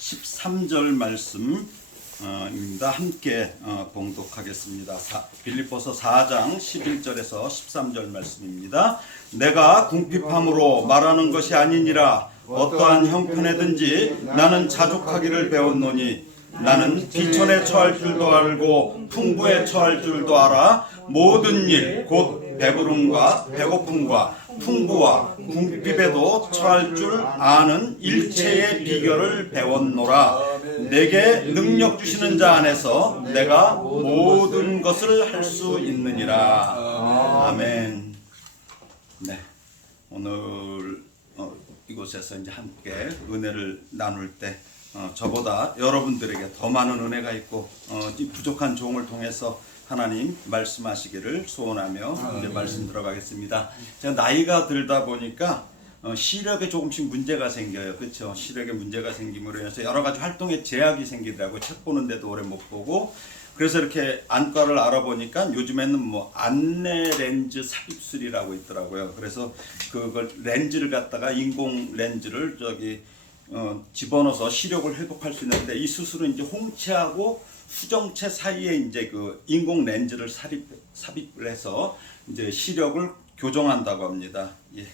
13절 말씀입니다. 함께 봉독하겠습니다. 빌립보서 4장 11절에서 13절 말씀입니다. 내가 궁핍함으로 말하는 것이 아니니라. 어떠한 형편에든지 나는 자족하기를 배웠노니 나는 비천에 처할 줄도 알고 풍부에 처할 줄도 알아. 모든 일 곧 배부름과 배고픔과 풍부와 궁핍에도 처할 줄 아는 일체의 비결을 배웠노라. 내게 능력 주시는 자 안에서 내가 모든 것을 할 수 있느니라. 아멘. 네, 오늘 이곳에서 이제 함께 은혜를 나눌 때 저보다 여러분들에게 더 많은 은혜가 있고 이 부족한 종을 통해서 하나님 말씀하시기를 소원하며 이제 말씀 들어가겠습니다. 제가 나이가 들다 보니까 시력에 조금씩 문제가 생겨요. 그렇죠? 시력에 문제가 생김으로 인해서 여러 가지 활동에 제약이 생기더라고요. 책 보는데도 오래 못 보고. 그래서 이렇게 안과를 알아보니까 요즘에는 뭐 안내 렌즈 삽입술이라고 있더라고요. 그래서 그걸 렌즈를 갖다가 인공 렌즈를 집어넣어서 시력을 회복할 수 있는데, 이 수술은 이제 홍채하고 수정체 사이에 이제 그 인공 렌즈를 삽입을 해서 이제 시력을 교정한다고 합니다. 예.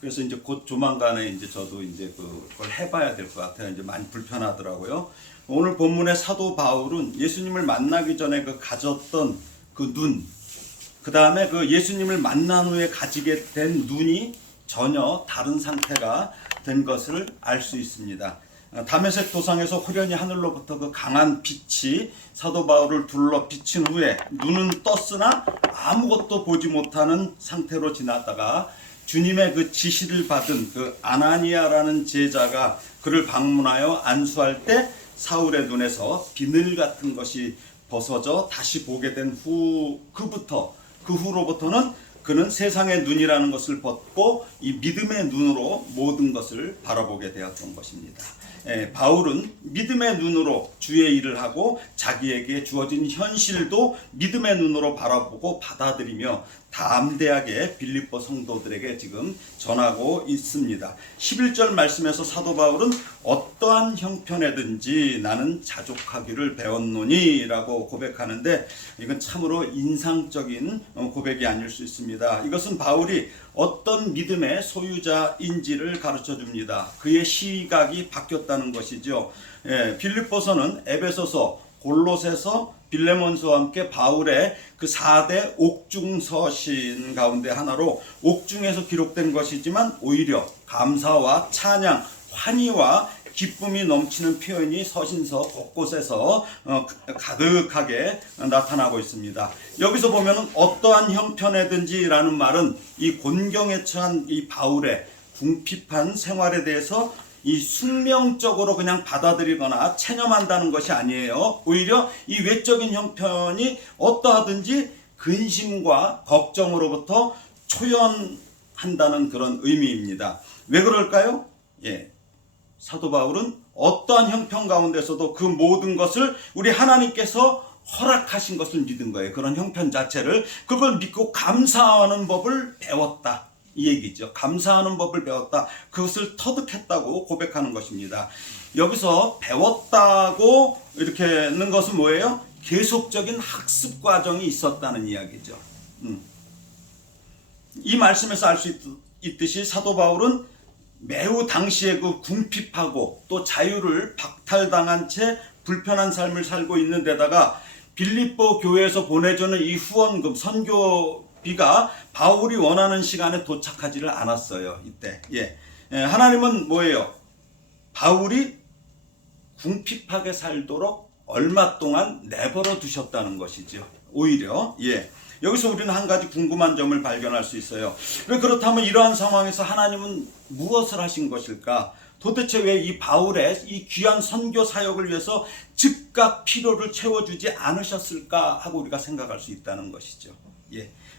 그래서 이제 곧 조만간에 이제 저도 이제 그걸 해봐야 될 것 같아요. 이제 많이 불편하더라고요. 오늘 본문의 사도 바울은 예수님을 만나기 전에 가졌던 그 눈, 그 다음에 그 예수님을 만난 후에 가지게 된 눈이 전혀 다른 상태가 된 것을 알 수 있습니다. 다메섹 도상에서 호련히 하늘로부터 그 강한 빛이 사도 바울을 둘러 비친 후에 눈은 떴으나 아무것도 보지 못하는 상태로 지났다가 주님의 그 지시를 받은 그 아나니아라는 제자가 그를 방문하여 안수할 때 사울의 눈에서 비늘 같은 것이 벗어져 다시 보게 된 그 후로부터는 그는 세상의 눈이라는 것을 벗고 이 믿음의 눈으로 모든 것을 바라보게 되었던 것입니다. 바울은 믿음의 눈으로 주의 일을 하고 자기에게 주어진 현실도 믿음의 눈으로 바라보고 받아들이며 담대하게 빌립보 성도들에게 지금 전하고 있습니다. 11절 말씀에서 사도 바울은 어떠한 형편에든지 나는 자족하기를 배웠노니 라고 고백하는데, 이건 참으로 인상적인 고백이 아닐 수 있습니다. 이것은 바울이 어떤 믿음의 소유자인지를 가르쳐 줍니다. 그의 시각이 바뀌었다는 것이죠. 빌립보서는 에베소서, 골로새서, 빌레몬서와 함께 바울의 그 4대 옥중서신 가운데 하나로 옥중에서 기록된 것이지만 오히려 감사와 찬양, 환희와 기쁨이 넘치는 표현이 서신서 곳곳에서 가득하게 나타나고 있습니다. 여기서 보면 어떠한 형편에든지 라는 말은 이 곤경에 처한 이 바울의 궁핍한 생활에 대해서 이 숙명적으로 그냥 받아들이거나 체념한다는 것이 아니에요. 오히려 이 외적인 형편이 어떠하든지 근심과 걱정으로부터 초연한다는 그런 의미입니다. 왜 그럴까요? 사도 바울은 어떠한 형편 가운데서도 그 모든 것을 우리 하나님께서 허락하신 것을 믿은 거예요. 그런 형편 자체를, 그걸 믿고 감사하는 법을 배웠다, 이 얘기죠. 감사하는 법을 배웠다, 그것을 터득했다고 고백하는 것입니다. 여기서 배웠다고 이렇게 하는 것은 뭐예요? 계속적인 학습 과정이 있었다는 이야기죠. 이 말씀에서 알 수 있듯이 사도 바울은 매우 당시에 그 궁핍하고 또 자유를 박탈당한 채 불편한 삶을 살고 있는 데다가 빌립보 교회에서 보내주는 이 후원금, 선교비가 바울이 원하는 시간에 도착하지를 않았어요. 이때. 하나님은 뭐예요? 바울이 궁핍하게 살도록 얼마 동안 내버려 두셨다는 것이죠. 오히려. 여기서 우리는 한 가지 궁금한 점을 발견할 수 있어요. 그렇다면 이러한 상황에서 하나님은 무엇을 하신 것일까? 도대체 왜 이 바울의 이 귀한 선교 사역을 위해서 즉각 필요를 채워주지 않으셨을까 하고 우리가 생각할 수 있다는 것이죠.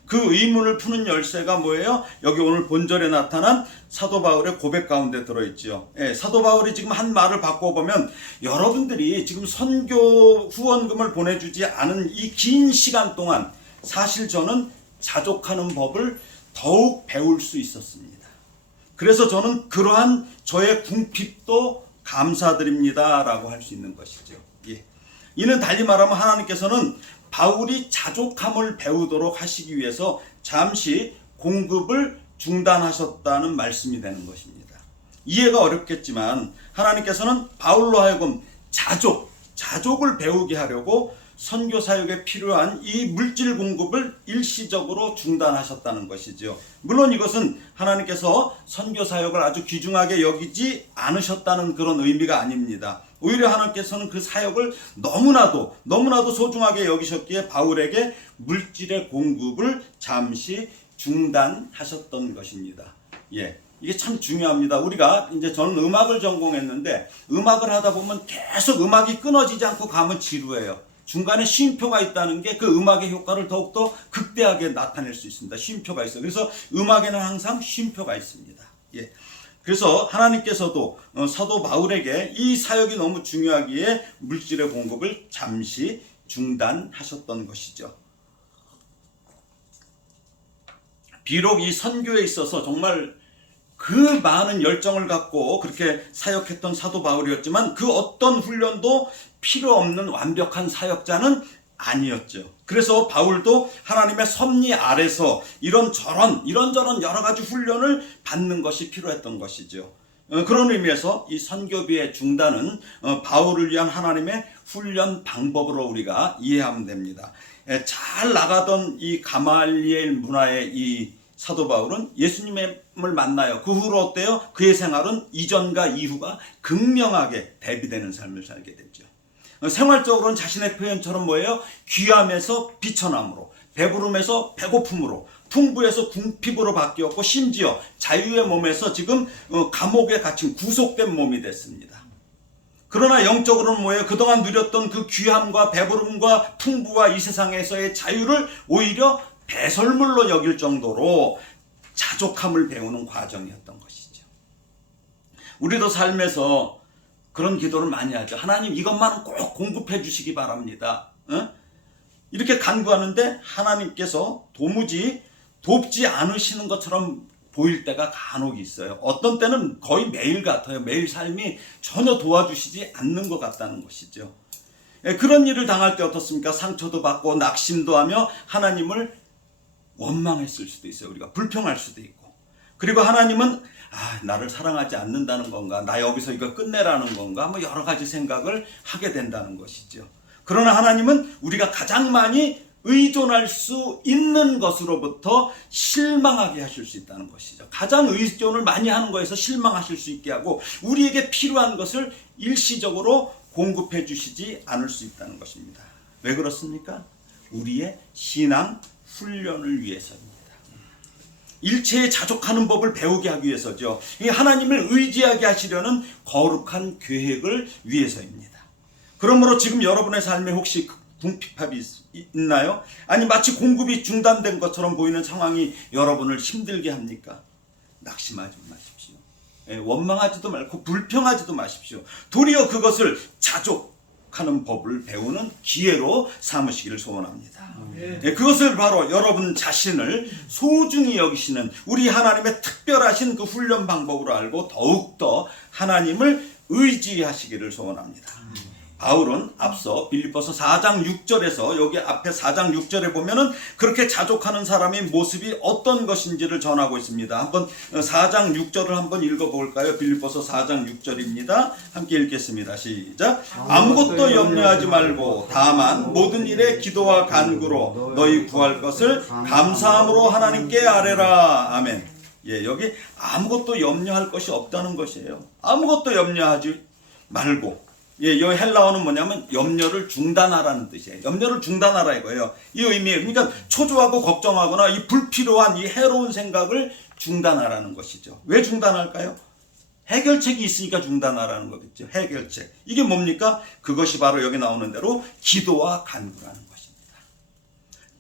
그 의문을 푸는 열쇠가 뭐예요? 여기 오늘 본절에 나타난 사도 바울의 고백 가운데 들어있죠. 사도 바울이 지금 한 말을 바꿔보면, 여러분들이 지금 선교 후원금을 보내주지 않은 이 긴 시간 동안 사실 저는 자족하는 법을 더욱 배울 수 있었습니다. 그래서 저는 그러한 저의 궁핍도 감사드립니다라고 할 수 있는 것이죠. 예. 이는 달리 말하면 하나님께서는 바울이 자족함을 배우도록 하시기 위해서 잠시 공급을 중단하셨다는 말씀이 되는 것입니다. 이해가 어렵겠지만 하나님께서는 바울로 하여금 자족을 배우게 하려고 선교 사역에 필요한 이 물질 공급을 일시적으로 중단하셨다는 것이죠. 물론 이것은 하나님께서 선교 사역을 아주 귀중하게 여기지 않으셨다는 그런 의미가 아닙니다. 오히려 하나님께서는 그 사역을 너무나도 소중하게 여기셨기에 바울에게 물질의 공급을 잠시 중단하셨던 것입니다. 예. 이게 참 중요합니다. 우리가 이제 저는 음악을 전공했는데 음악을 하다 보면 계속 음악이 끊어지지 않고 가면 지루해요. 중간에 쉼표가 있다는 게 그 음악의 효과를 더욱더 극대하게 나타낼 수 있습니다. 쉼표가 있어요. 그래서 음악에는 항상 쉼표가 있습니다. 예. 그래서 하나님께서도 사도 바울에게 이 사역이 너무 중요하기에 물질의 공급을 잠시 중단하셨던 것이죠. 비록 이 선교에 있어서 정말 그 많은 열정을 갖고 그렇게 사역했던 사도 바울이었지만 그 어떤 훈련도 필요 없는 완벽한 사역자는 아니었죠. 그래서 바울도 하나님의 섭리 아래서 이런저런 여러 가지 훈련을 받는 것이 필요했던 것이죠. 그런 의미에서 이 선교비의 중단은 바울을 위한 하나님의 훈련 방법으로 우리가 이해하면 됩니다. 잘 나가던 이 가말리엘 문화의 이 사도 바울은 예수님을 만나요. 그 후로 어때요? 그의 생활은 이전과 이후가 극명하게 대비되는 삶을 살게 되죠. 생활적으로는 자신의 표현처럼 뭐예요? 귀함에서 비천함으로, 배부름에서 배고픔으로, 풍부에서 궁핍으로 바뀌었고 심지어 자유의 몸에서 지금 감옥에 갇힌 구속된 몸이 됐습니다. 그러나 영적으로는 뭐예요? 그동안 누렸던 그 귀함과 배부름과 풍부와 이 세상에서의 자유를 오히려 배설물로 여길 정도로 자족함을 배우는 과정이었던 것이죠. 우리도 삶에서 그런 기도를 많이 하죠. 하나님 이것만은 꼭 공급해 주시기 바랍니다. 이렇게 간구하는데 하나님께서 도무지 돕지 않으시는 것처럼 보일 때가 간혹 있어요. 어떤 때는 거의 매일 같아요. 매일 삶이 전혀 도와주시지 않는 것 같다는 것이죠. 그런 일을 당할 때 어떻습니까? 상처도 받고 낙심도 하며 하나님을 원망했을 수도 있어요. 우리가 불평할 수도 있고. 그리고 하나님은 나를 사랑하지 않는다는 건가? 나 여기서 이거 끝내라는 건가? 뭐 여러 가지 생각을 하게 된다는 것이죠. 그러나 하나님은 우리가 가장 많이 의존할 수 있는 것으로부터 실망하게 하실 수 있다는 것이죠. 가장 의존을 많이 하는 거에서 실망하실 수 있게 하고 우리에게 필요한 것을 일시적으로 공급해 주시지 않을 수 있다는 것입니다. 왜 그렇습니까? 우리의 신앙 훈련을 위해서입니다. 일체에 자족하는 법을 배우게 하기 위해서죠. 하나님을 의지하게 하시려는 거룩한 계획을 위해서입니다. 그러므로 지금 여러분의 삶에 혹시 궁핍함이 있나요? 아니 마치 공급이 중단된 것처럼 보이는 상황이 여러분을 힘들게 합니까? 낙심하지 마십시오. 원망하지도 말고 불평하지도 마십시오. 도리어 그것을 자족하는 법을 배우는 기회로 삼으시기를 소원합니다. 그것을 바로 여러분 자신을 소중히 여기시는 우리 하나님의 특별하신 그 훈련 방법으로 알고 더욱더 하나님을 의지하시기를 소원합니다. 바울은 앞서 빌립보서 4장 6절에서 여기 앞에 4장 6절에 보면은 그렇게 자족하는 사람의 모습이 어떤 것인지를 전하고 있습니다. 한번 4장 6절을 한번 읽어볼까요? 빌립보서 4장 6절입니다. 함께 읽겠습니다. 시작. 아무것도 염려하지 말고 다만 모든 일에 기도와 간구로 너희 구할 것을 감사함으로 하나님께 아뢰라. 아멘. 여기 아무것도 염려할 것이 없다는 것이에요. 아무것도 염려하지 말고. 여기 헬라어는 뭐냐면 염려를 중단하라는 뜻이에요. 염려를 중단하라 이거예요. 이 의미예요. 그러니까 초조하고 걱정하거나 이 불필요한 이 해로운 생각을 중단하라는 것이죠. 왜 중단할까요? 해결책이 있으니까 중단하라는 거겠죠. 해결책. 이게 뭡니까? 그것이 바로 여기 나오는 대로 기도와 간구라는 것입니다.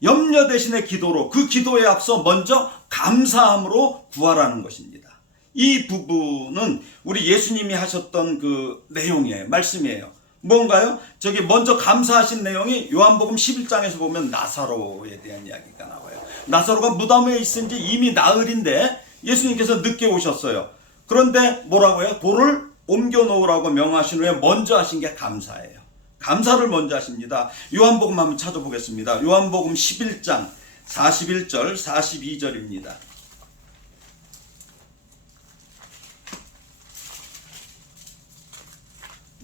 염려 대신에 기도로, 그 기도에 앞서 먼저 감사함으로 구하라는 것입니다. 이 부분은 우리 예수님이 하셨던 그 내용이에요. 말씀이에요. 뭔가요? 저기 먼저 감사하신 내용이 요한복음 11장에서 보면 나사로에 대한 이야기가 나와요. 나사로가 무덤에 있은 지 이미 나흘인데 예수님께서 늦게 오셨어요. 그런데 뭐라고요? 돌을 옮겨놓으라고 명하신 후에 먼저 하신 게 감사예요. 감사를 먼저 하십니다. 요한복음 한번 찾아보겠습니다. 요한복음 11장 41절 42절입니다.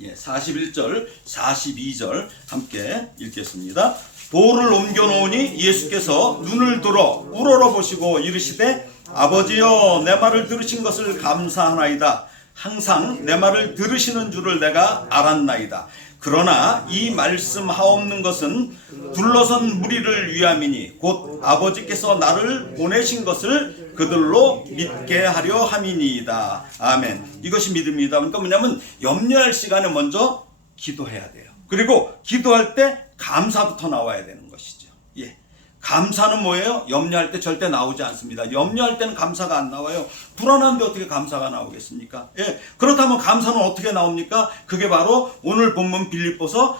예, 41절 42절 함께 읽겠습니다. 돌을 옮겨놓으니 예수께서 눈을 들어 우러러 보시고 이르시되 아버지여 내 말을 들으신 것을 감사하나이다. 항상 내 말을 들으시는 줄을 내가 알았나이다. 그러나 이 말씀 하옵는 것은 둘러선 무리를 위함이니 곧 아버지께서 나를 보내신 것을 그들로 믿게 하려 함이니이다. 아멘. 이것이 믿음이다. 그러니까 뭐냐면 염려할 시간에 먼저 기도해야 돼요. 그리고 기도할 때 감사부터 나와야 되는 것이죠. 예. 감사는 뭐예요? 염려할 때 절대 나오지 않습니다. 염려할 때는 감사가 안 나와요. 불안한데 어떻게 감사가 나오겠습니까? 예. 그렇다면 감사는 어떻게 나옵니까? 그게 바로 오늘 본문 빌립보서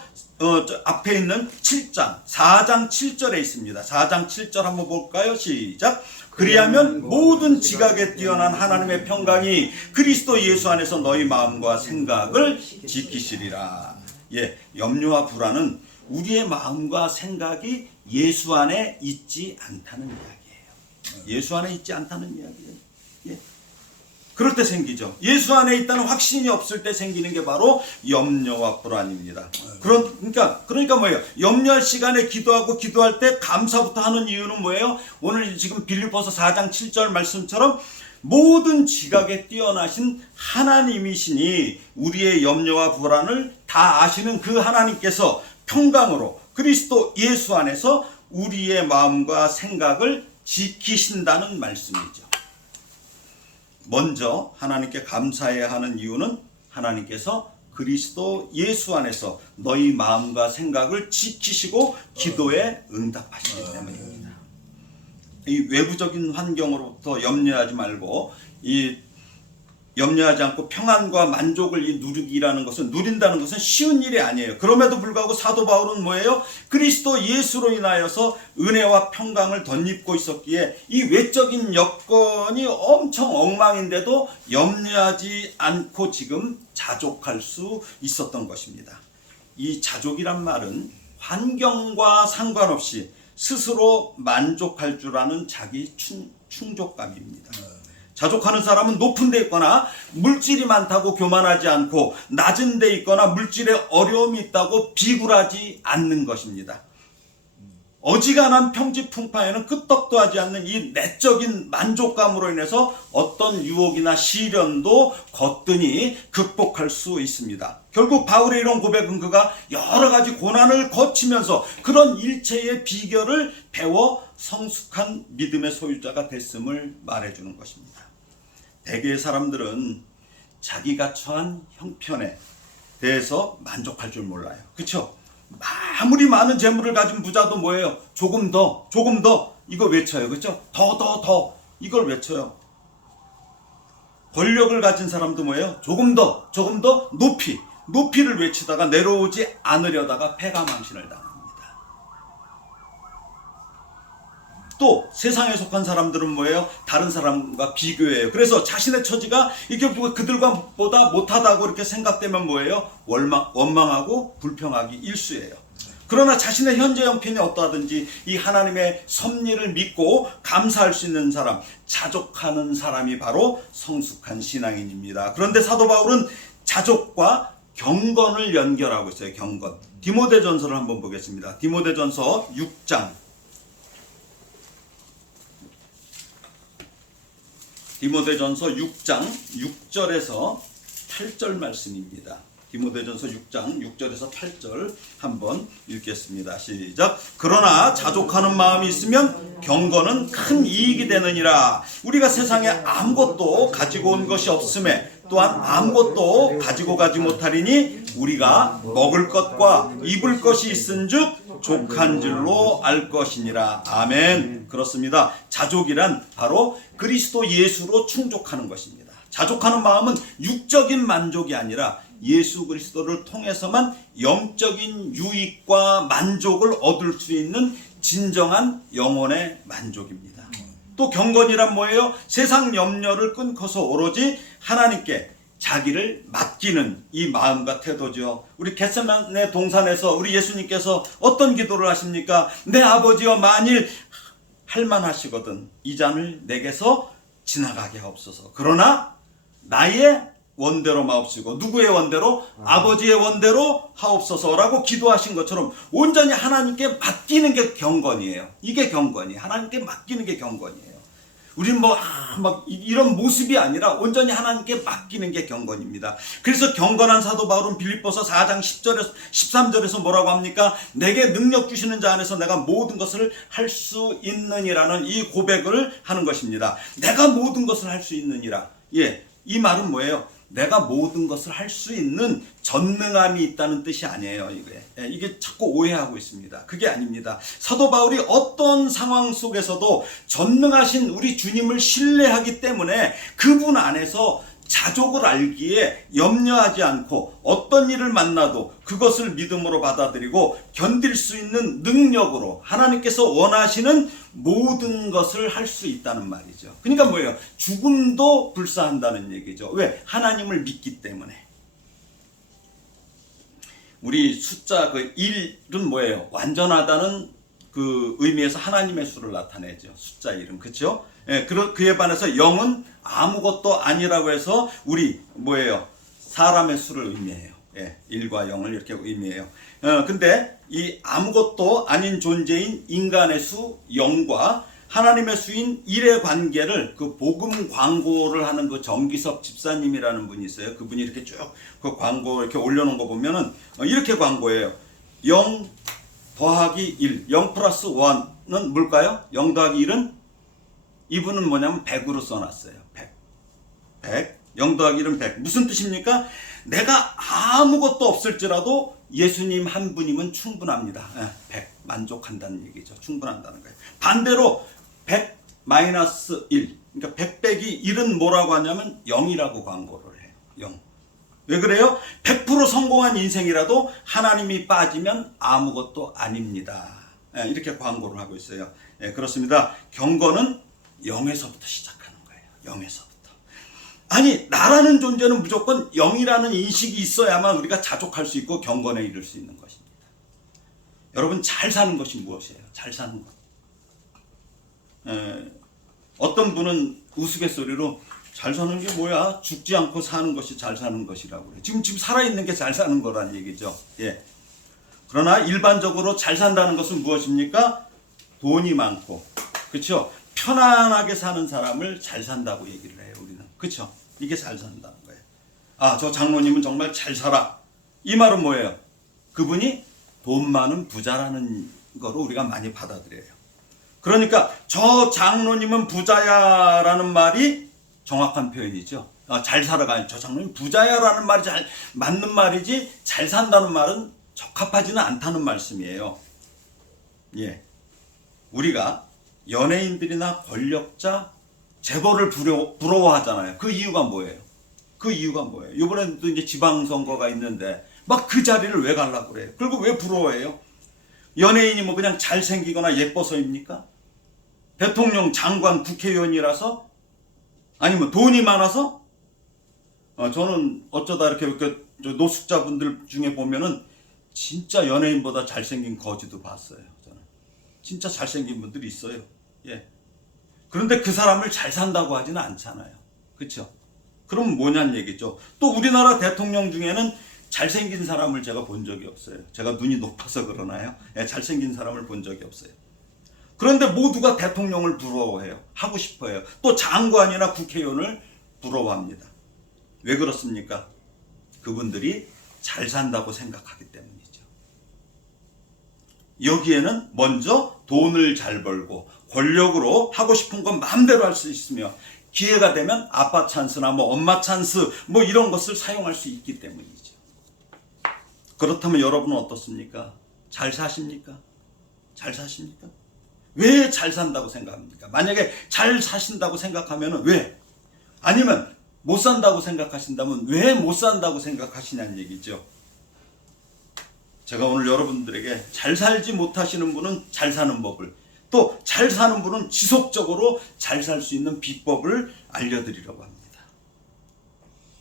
앞에 있는 7장 4장 7절에 있습니다. 4장 7절 한번 볼까요? 시작. 그리하면 모든 지각에 뛰어난 하나님의 평강이 그리스도 예수 안에서 너희 마음과 생각을 지키시리라. 예. 염려와 불안은 우리의 마음과 생각이 예수 안에 있지 않다는 이야기예요. 예수 안에 있지 않다는 이야기예요. 예. 그럴 때 생기죠. 예수 안에 있다는 확신이 없을 때 생기는 게 바로 염려와 불안입니다. 그러니까 뭐예요? 염려할 시간에 기도하고 기도할 때 감사부터 하는 이유는 뭐예요? 오늘 지금 빌립보서 4장 7절 말씀처럼 모든 지각에 뛰어나신 하나님이시니 우리의 염려와 불안을 다 아시는 그 하나님께서 평강으로 그리스도 예수 안에서 우리의 마음과 생각을 지키신다는 말씀이죠. 먼저 하나님께 감사해야 하는 이유는 하나님께서 그리스도 예수 안에서 너희 마음과 생각을 지키시고 기도에 응답하시기 때문입니다. 이 외부적인 환경으로부터 염려하지 말고 염려하지 않고 평안과 만족을 누리기라는 것은 누린다는 것은 쉬운 일이 아니에요. 그럼에도 불구하고 사도 바울은 뭐예요? 그리스도 예수로 인하여서 은혜와 평강을 덧입고 있었기에 이 외적인 여건이 엄청 엉망인데도 염려하지 않고 지금 자족할 수 있었던 것입니다. 이 자족이란 말은 환경과 상관없이 스스로 만족할 줄 아는 자기 충족감입니다. 자족하는 사람은 높은 데 있거나 물질이 많다고 교만하지 않고 낮은 데 있거나 물질에 어려움이 있다고 비굴하지 않는 것입니다. 어지간한 평지풍파에는 끄떡도 하지 않는 이 내적인 만족감으로 인해서 어떤 유혹이나 시련도 거뜬히 극복할 수 있습니다. 결국 바울의 이런 고백은 그가 여러 가지 고난을 거치면서 그런 일체의 비결을 배워 성숙한 믿음의 소유자가 됐음을 말해주는 것입니다. 대개의 사람들은 자기가 처한 형편에 대해서 만족할 줄 몰라요. 그렇죠? 아무리 많은 재물을 가진 부자도 뭐예요? 조금 더 이거 외쳐요. 그렇죠? 더 이걸 외쳐요. 권력을 가진 사람도 뭐예요? 조금 더 높이를 외치다가 내려오지 않으려다가 패가망신을 당합니다. 또 세상에 속한 사람들은 뭐예요? 다른 사람과 비교해요. 그래서 자신의 처지가 이게 그들과 보다 못하다고 이렇게 생각되면 뭐예요? 원망하고 불평하기 일쑤예요. 그러나 자신의 현재 형편이 어떠하든지 이 하나님의 섭리를 믿고 감사할 수 있는 사람, 자족하는 사람이 바로 성숙한 신앙인입니다. 그런데 사도 바울은 자족과 경건을 연결하고 있어요. 경건. 디모데전서를 한번 보겠습니다. 디모데전서 6장 6절에서 8절 말씀입니다. 디모데전서 6장 6절에서 8절 한번 읽겠습니다. 시작. 그러나 자족하는 마음이 있으면 경건은 큰 이익이 되느니라. 우리가 세상에 아무것도 가지고 온 것이 없음에 또한 아무것도 가지고 가지 못하리니 우리가 먹을 것과 입을 것이 있은즉 족한 줄로 알 것이니라. 아멘. 그렇습니다. 자족이란 바로 그리스도 예수로 충족하는 것입니다. 자족하는 마음은 육적인 만족이 아니라 예수 그리스도를 통해서만 영적인 유익과 만족을 얻을 수 있는 진정한 영혼의 만족입니다. 또 경건이란 뭐예요? 세상 염려를 끊고서 오로지 하나님께 자기를 맡기는 이 마음과 태도죠. 우리 겟세마네 동산에서 우리 예수님께서 어떤 기도를 하십니까? 내 아버지여, 만일 할만하시거든 이 잔을 내게서 지나가게 하옵소서. 그러나 나의 원대로 마옵시고, 누구의 원대로? 아버지의 원대로 하옵소서라고 기도하신 것처럼 온전히 하나님께 맡기는 게 경건이에요. 이게 경건이에요. 하나님께 맡기는 게 경건이에요. 우리는 막 이런 모습이 아니라 온전히 하나님께 맡기는 게 경건입니다. 그래서 경건한 사도 바울은 빌립보서 4장 10절에서 13절에서 뭐라고 합니까? 내게 능력 주시는 자 안에서 내가 모든 것을 할 수 있느니라는 이 고백을 하는 것입니다. 내가 모든 것을 할 수 있느니라. 예, 이 말은 뭐예요? 내가 모든 것을 할 수 있는 전능함이 있다는 뜻이 아니에요. 이게 자꾸 오해하고 있습니다. 그게 아닙니다. 사도 바울이 어떤 상황 속에서도 전능하신 우리 주님을 신뢰하기 때문에 그분 안에서 자족을 알기에 염려하지 않고 어떤 일을 만나도 그것을 믿음으로 받아들이고 견딜 수 있는 능력으로 하나님께서 원하시는 모든 것을 할 수 있다는 말이죠. 그러니까 뭐예요? 죽음도 불사한다는 얘기죠. 왜? 하나님을 믿기 때문에. 우리 숫자 그 1은 뭐예요? 완전하다는 그 의미에서 하나님의 수를 나타내죠. 숫자 1은. 그렇죠? 예, 그에 반해서 0은 아무것도 아니라고 해서 우리 뭐예요? 사람의 수를 의미해요. 예, 1과 0을 이렇게 의미해요. 근데 이 아무것도 아닌 존재인 인간의 수 0과 하나님의 수인 1의 관계를 그 복음 광고를 하는 그 정기섭 집사님이라는 분이 있어요. 그분이 이렇게 쭉 그 광고 이렇게 올려놓은 거 보면은 이렇게 광고예요. 0 더하기 1, 0 플러스 1은 뭘까요? 0 더하기 1은 이분은 뭐냐면 100으로 써놨어요. 100. 0 더하기 1은 100. 무슨 뜻입니까? 내가 아무것도 없을지라도 예수님 한 분이면 충분합니다. 100. 만족한다는 얘기죠. 충분한다는 거예요. 반대로 100 마이너스 1. 그러니까 100 빼기 1은 뭐라고 하냐면 0이라고 광고를 해요. 0. 왜 그래요? 100% 성공한 인생이라도 하나님이 빠지면 아무것도 아닙니다. 이렇게 광고를 하고 있어요. 그렇습니다. 경건은 0에서부터 시작하는 거예요. 0에서부터. 아니, 나라는 존재는 무조건 0이라는 인식이 있어야만 우리가 자족할 수 있고 경건에 이를 수 있는 것입니다. 여러분, 잘 사는 것이 무엇이에요? 잘 사는 것. 어떤 분은 우스갯소리로 잘 사는 게 뭐야? 죽지 않고 사는 것이 잘 사는 것이라고 그래요. 지금 살아있는 게 잘 사는 거란 얘기죠. 예. 그러나 일반적으로 잘 산다는 것은 무엇입니까? 돈이 많고, 그렇죠? 편안하게 사는 사람을 잘 산다고 얘기를 해요, 우리는. 그렇죠? 이게 잘 산다는 거예요. 아, 저 장로님은 정말 잘 살아. 이 말은 뭐예요? 그분이 돈 많은 부자라는 거로 우리가 많이 받아들여요. 그러니까 저 장로님은 부자야라는 말이 정확한 표현이죠. 잘 살아가는 저 장로님 부자야라는 말이 잘 맞는 말이지, 잘 산다는 말은 적합하지는 않다는 말씀이에요. 예, 우리가 연예인들이나 권력자, 재벌을 부러워하잖아요. 그 이유가 뭐예요? 이번에도 이제 지방선거가 있는데 막 그 자리를 왜 가려고 그래요? 그리고 왜 부러워해요? 연예인이 뭐 그냥 잘생기거나 예뻐서입니까? 대통령, 장관, 국회의원이라서? 아니면 돈이 많아서? 저는 어쩌다 이렇게 노숙자분들 중에 보면은 진짜 연예인보다 잘생긴 거지도 봤어요. 저는 진짜 잘생긴 분들이 있어요. 예. 그런데 그 사람을 잘 산다고 하지는 않잖아요. 그렇죠? 그럼 뭐냐는 얘기죠. 또 우리나라 대통령 중에는 잘생긴 사람을 제가 본 적이 없어요. 제가 눈이 높아서 그러나요? 예, 잘생긴 사람을 본 적이 없어요. 그런데 모두가 대통령을 부러워해요. 하고 싶어요. 또 장관이나 국회의원을 부러워합니다. 왜 그렇습니까? 그분들이 잘 산다고 생각하기 때문이죠. 여기에는 먼저 돈을 잘 벌고 권력으로 하고 싶은 건 마음대로 할 수 있으며, 기회가 되면 아빠 찬스나 뭐 엄마 찬스 뭐 이런 것을 사용할 수 있기 때문이죠. 그렇다면 여러분은 어떻습니까? 잘 사십니까? 잘 사십니까? 왜 잘 산다고 생각합니까? 만약에 잘 사신다고 생각하면 왜? 아니면 못 산다고 생각하신다면 왜 못 산다고 생각하시냐는 얘기죠. 제가 오늘 여러분들에게 잘 살지 못하시는 분은 잘 사는 법을, 또 잘 사는 분은 지속적으로 잘 살 수 있는 비법을 알려드리려고 합니다.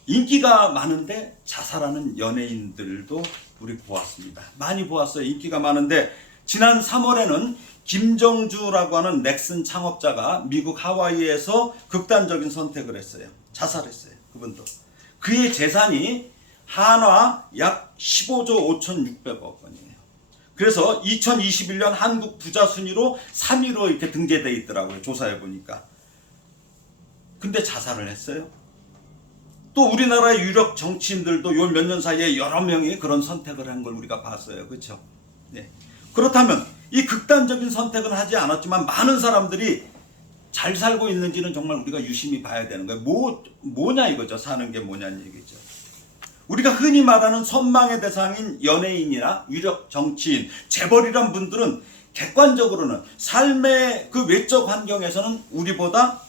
인기가 많은데 자살하는 연예인들도 우리 보았습니다. 많이 보았어요. 인기가 많은데 지난 3월에는 김정주라고 하는 넥슨 창업자가 미국 하와이에서 극단적인 선택을 했어요. 자살했어요. 그분도. 그의 재산이 한화 약 15조 5,600억 원이에요. 그래서 2021년 한국 부자 순위로 3위로 이렇게 등재되어 있더라고요. 조사해 보니까. 근데 자살을 했어요. 또 우리나라의 유력 정치인들도 요 몇 년 사이에 여러 명이 그런 선택을 한 걸 우리가 봤어요. 그렇죠? 네. 그렇다면 이 극단적인 선택은 하지 않았지만 많은 사람들이 잘 살고 있는지는 정말 우리가 유심히 봐야 되는 거예요. 뭐냐 이거죠. 사는 게 뭐냐는 얘기죠. 우리가 흔히 말하는 선망의 대상인 연예인이나 유력 정치인, 재벌이란 분들은 객관적으로는 삶의 그 외적 환경에서는 우리보다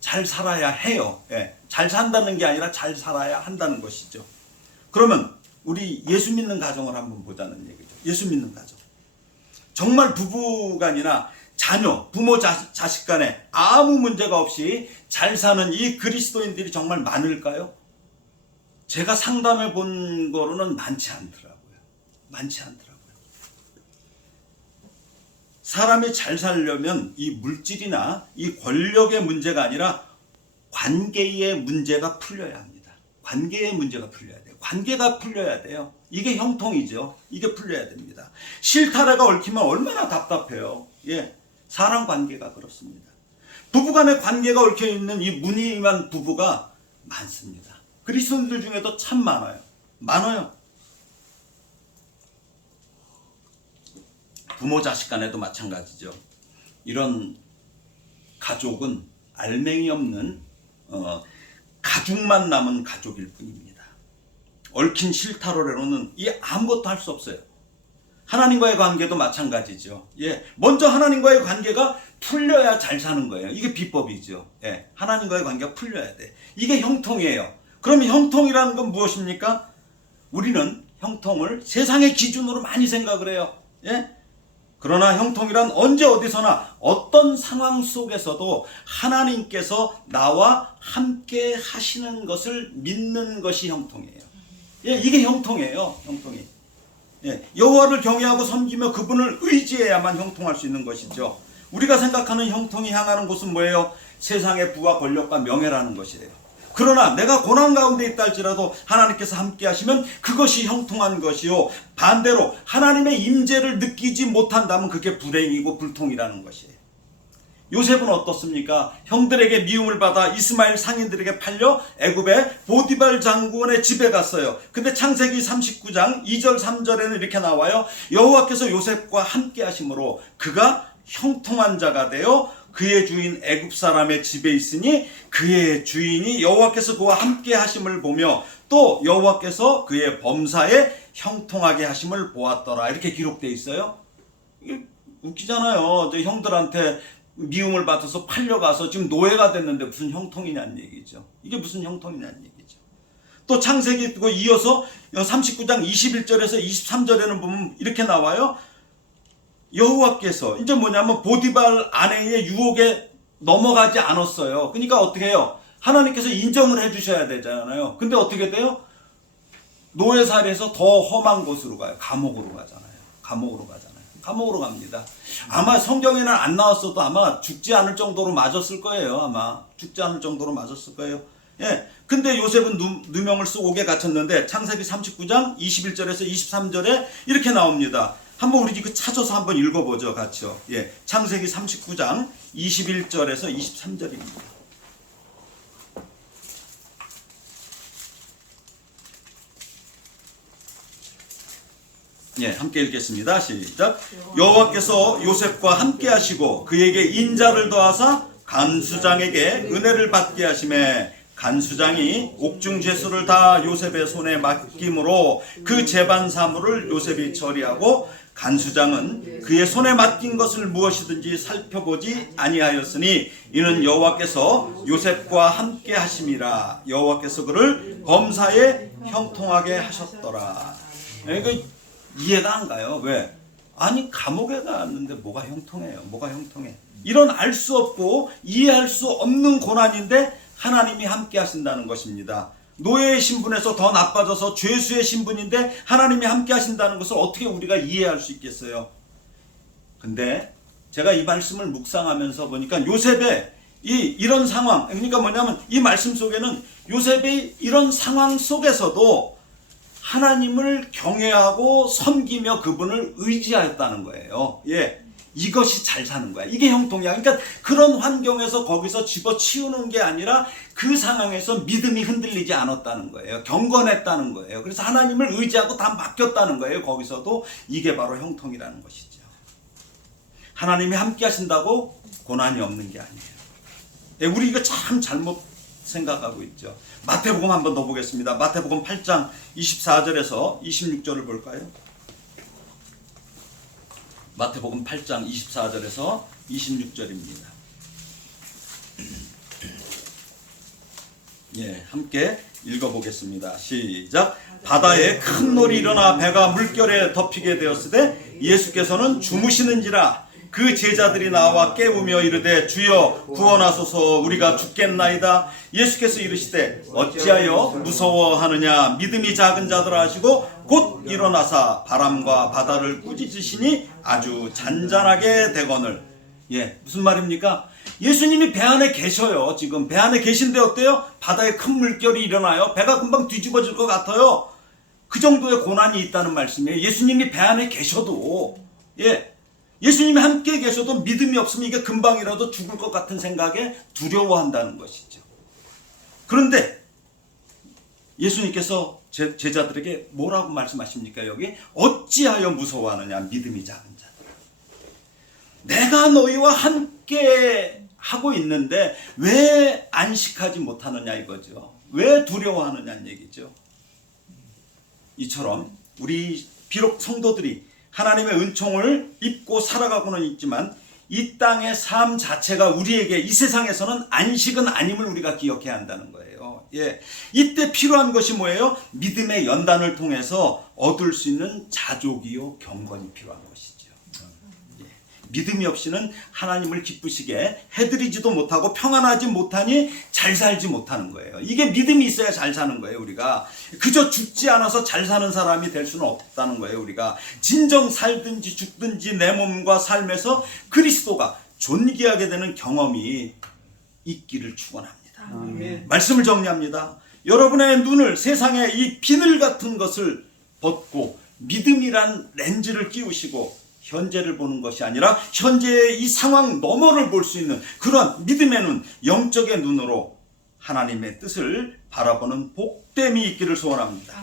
잘 살아야 해요. 예. 잘 산다는 게 아니라 잘 살아야 한다는 것이죠. 그러면 우리 예수 믿는 가정을 한번 보자는 얘기죠. 예수 믿는 가정. 정말 부부간이나 자녀, 부모, 자식 간에 아무 문제가 없이 잘 사는 이 그리스도인들이 정말 많을까요? 제가 상담해 본 거로는 많지 않더라고요. 많지 않더라고요. 사람이 잘 살려면 이 물질이나 이 권력의 문제가 아니라 관계의 문제가 풀려야 합니다. 관계의 문제가 풀려야 돼요. 관계가 풀려야 돼요. 이게 형통이죠. 이게 풀려야 됩니다. 실타래가 얽히면 얼마나 답답해요. 예, 사람 관계가 그렇습니다. 부부간의 관계가 얽혀 있는 이 무늬만 부부가 많습니다. 그리스도인들 중에도 참 많아요. 많아요. 부모 자식 간에도 마찬가지죠. 이런 가족은 알맹이 없는 가죽만 남은 가족일 뿐입니다. 얽힌 실타래로는 이 아무것도 할 수 없어요. 하나님과의 관계도 마찬가지죠. 예, 먼저 하나님과의 관계가 풀려야 잘 사는 거예요. 이게 비법이죠. 예, 하나님과의 관계가 풀려야 돼. 이게 형통이에요. 그러면 형통이라는 건 무엇입니까? 우리는 형통을 세상의 기준으로 많이 생각을 해요. 예? 그러나 형통이란 언제 어디서나 어떤 상황 속에서도 하나님께서 나와 함께 하시는 것을 믿는 것이 형통이에요. 예, 이게 형통이에요. 형통이. 예, 여호와를 경외하고 섬기며 그분을 의지해야만 형통할 수 있는 것이죠. 우리가 생각하는 형통이 향하는 곳은 뭐예요? 세상의 부와 권력과 명예라는 것이에요. 그러나 내가 고난 가운데 있다 할지라도 하나님께서 함께 하시면 그것이 형통한 것이요, 반대로 하나님의 임재를 느끼지 못한다면 그게 불행이고 불통이라는 것이에요. 요셉은 어떻습니까? 형들에게 미움을 받아 이스마엘 상인들에게 팔려 애굽의 보디발 장군의 집에 갔어요. 근데 창세기 39장 2절 3절에는 이렇게 나와요. 여호와께서 요셉과 함께 하심으로 그가 형통한 자가 되어 그의 주인 애굽 사람의 집에 있으니 그의 주인이 여호와께서 그와 함께 하심을 보며 또 여호와께서 그의 범사에 형통하게 하심을 보았더라. 이렇게 기록되어 있어요. 이게 웃기잖아요. 저 형들한테 미움을 받아서 팔려가서 지금 노예가 됐는데 무슨 형통이냐는 얘기죠. 이게 무슨 형통이냐는 얘기죠. 또 창세기 이어서 39장 21절에서 23절에는 보면 이렇게 나와요. 여호와께서 이제 뭐냐면 보디발 아내의 유혹에 넘어가지 않았어요. 그러니까 어떻게 해요? 하나님께서 인정을 해주셔야 되잖아요. 근데 어떻게 돼요? 노예살이에서 더 험한 곳으로 가요. 감옥으로 가잖아요. 감옥으로 갑니다. 아마 성경에는 안 나왔어도 아마 죽지 않을 정도로 맞았을 거예요. 아마 죽지 않을 정도로 맞았을 거예요. 예. 근데 요셉은 누명을 쓰고 옥에 갇혔는데 창세기 39장 21절에서 23절에 이렇게 나옵니다. 한번 우리 이거 찾아서 한번 읽어보죠, 같이요. 예, 창세기 39장 21절에서 23절입니다. 예, 함께 읽겠습니다. 시작. 여호와께서 요셉과 함께 하시고 그에게 인자를 더하사 간수장에게 은혜를 받게 하시매 간수장이 옥중 제수를 다 요셉의 손에 맡김으로 그 재반 사물을 요셉이 처리하고 간수장은 그의 손에 맡긴 것을 무엇이든지 살펴보지 아니하였으니 이는 여호와께서 요셉과 함께 하심이라. 여호와께서 그를 범사에 형통하게 하셨더라. 이거 이해가 안 가요. 왜? 아니 감옥에 갔는데 뭐가 형통해요? 뭐가 형통해? 이런 알 수 없고 이해할 수 없는 고난인데 하나님이 함께 하신다는 것입니다. 노예의 신분에서 더 나빠져서 죄수의 신분인데 하나님이 함께 하신다는 것을 어떻게 우리가 이해할 수 있겠어요? 근데 제가 이 말씀을 묵상하면서 보니까 요셉의 이런 상황, 그러니까 뭐냐면 이 말씀 속에는 요셉의 이런 상황 속에서도 하나님을 경외하고 섬기며 그분을 의지하였다는 거예요. 예. 이것이 잘 사는 거야. 이게 형통이야. 그러니까 그런 환경에서 거기서 집어치우는 게 아니라 그 상황에서 믿음이 흔들리지 않았다는 거예요. 경건했다는 거예요. 그래서 하나님을 의지하고 다 맡겼다는 거예요. 거기서도 이게 바로 형통이라는 것이죠. 하나님이 함께 하신다고 고난이 없는 게 아니에요. 예, 우리 이거 참 잘못 생각하고 있죠. 마태복음 한 번 더 보겠습니다. 마태복음 8장 24절에서 26절을 볼까요? 마태복음 8장 24절에서 26절입니다. 예, 함께 읽어보겠습니다. 시작. 바다에 큰 놀이 일어나 배가 물결에 덮이게 되었으되 예수께서는 주무시는지라 그 제자들이 나와 깨우며 이르되 주여 구원하소서 우리가 죽겠나이다. 예수께서 이르시되 어찌하여 무서워하느냐 믿음이 작은 자들아 하시고 곧 일어나사 바람과 바다를 꾸짖으시니 아주 잔잔하게 되거늘. 예, 무슨 말입니까? 예수님이 배 안에 계셔요. 지금 배 안에 계신데 어때요? 바다에 큰 물결이 일어나요. 배가 금방 뒤집어질 것 같아요. 그 정도의 고난이 있다는 말씀이에요. 예수님이 배 안에 계셔도, 예, 예수님이 함께 계셔도 믿음이 없으면 이게 금방이라도 죽을 것 같은 생각에 두려워한다는 것이죠. 그런데 예수님께서 제자들에게 뭐라고 말씀하십니까? 여기 어찌하여 무서워하느냐 믿음이 작은 자들. 내가 너희와 함께 하고 있는데 왜 안식하지 못하느냐 이거죠. 왜 두려워하느냐는 얘기죠. 이처럼 우리 비록 성도들이 하나님의 은총을 입고 살아가고는 있지만 이 땅의 삶 자체가 우리에게 이 세상에서는 안식은 아님을 우리가 기억해야 한다는 거예요. 예, 이때 필요한 것이 뭐예요? 믿음의 연단을 통해서 얻을 수 있는 자족이요 경건이 필요한 것이죠. 예, 믿음이 없이는 하나님을 기쁘시게 해드리지도 못하고 평안하지 못하니 잘 살지 못하는 거예요. 이게 믿음이 있어야 잘 사는 거예요. 우리가 그저 죽지 않아서 잘 사는 사람이 될 수는 없다는 거예요. 우리가 진정 살든지 죽든지 내 몸과 삶에서 그리스도가 존귀하게 되는 경험이 있기를 축원합니다. 말씀을 정리합니다. 여러분의 눈을 세상의 이 비늘 같은 것을 벗고 믿음이란 렌즈를 끼우시고 현재를 보는 것이 아니라 현재의 이 상황 너머를 볼 수 있는 그런 믿음의 눈, 영적의 눈으로 하나님의 뜻을 바라보는 복됨이 있기를 소원합니다.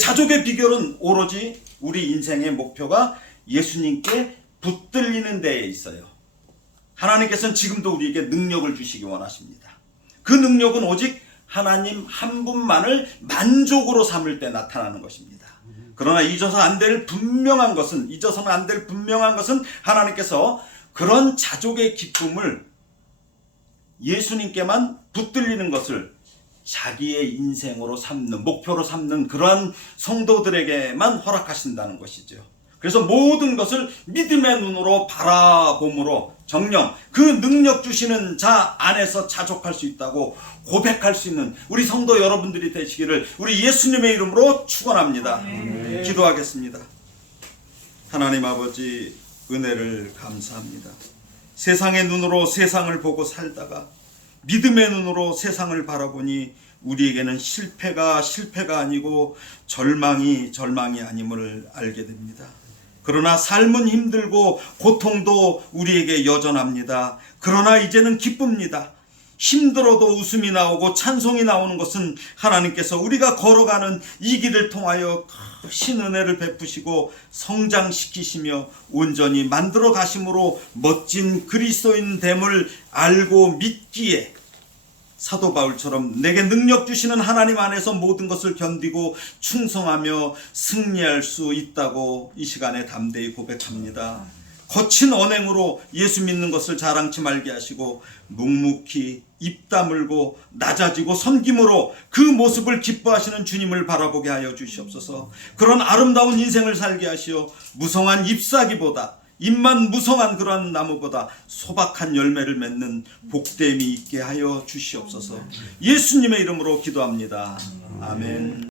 자족의 비결은 오로지 우리 인생의 목표가 예수님께 붙들리는 데에 있어요. 하나님께서는 지금도 우리에게 능력을 주시기 원하십니다. 그 능력은 오직 하나님 한 분만을 만족으로 삼을 때 나타나는 것입니다. 그러나 잊어서는 안 될 분명한 것은 하나님께서 그런 자족의 기쁨을 예수님께만 붙들리는 것을 자기의 인생으로 삼는, 목표로 삼는 그러한 성도들에게만 허락하신다는 것이죠. 그래서 모든 것을 믿음의 눈으로 바라봄으로 정령 그 능력 주시는 자 안에서 자족할 수 있다고 고백할 수 있는 우리 성도 여러분들이 되시기를 우리 예수님의 이름으로 축원합니다. 기도하겠습니다. 하나님 아버지 은혜를 감사합니다. 세상의 눈으로 세상을 보고 살다가 믿음의 눈으로 세상을 바라보니 우리에게는 실패가 아니고 절망이 아님을 알게 됩니다. 그러나 삶은 힘들고 고통도 우리에게 여전합니다. 그러나 이제는 기쁩니다. 힘들어도 웃음이 나오고 찬송이 나오는 것은 하나님께서 우리가 걸어가는 이 길을 통하여 크신 은혜를 베푸시고 성장시키시며 온전히 만들어 가심으로 멋진 그리스도인 됨을 알고 믿기에 사도 바울처럼 내게 능력 주시는 하나님 안에서 모든 것을 견디고 충성하며 승리할 수 있다고 이 시간에 담대히 고백합니다. 거친 언행으로 예수 믿는 것을 자랑치 말게 하시고 묵묵히 입 다물고 낮아지고 섬김으로 그 모습을 기뻐하시는 주님을 바라보게 하여 주시옵소서. 그런 아름다운 인생을 살게 하시어 무성한 잎사귀보다 잎만 무성한 그러한 나무보다 소박한 열매를 맺는 복됨이 있게 하여 주시옵소서. 예수님의 이름으로 기도합니다. 아멘.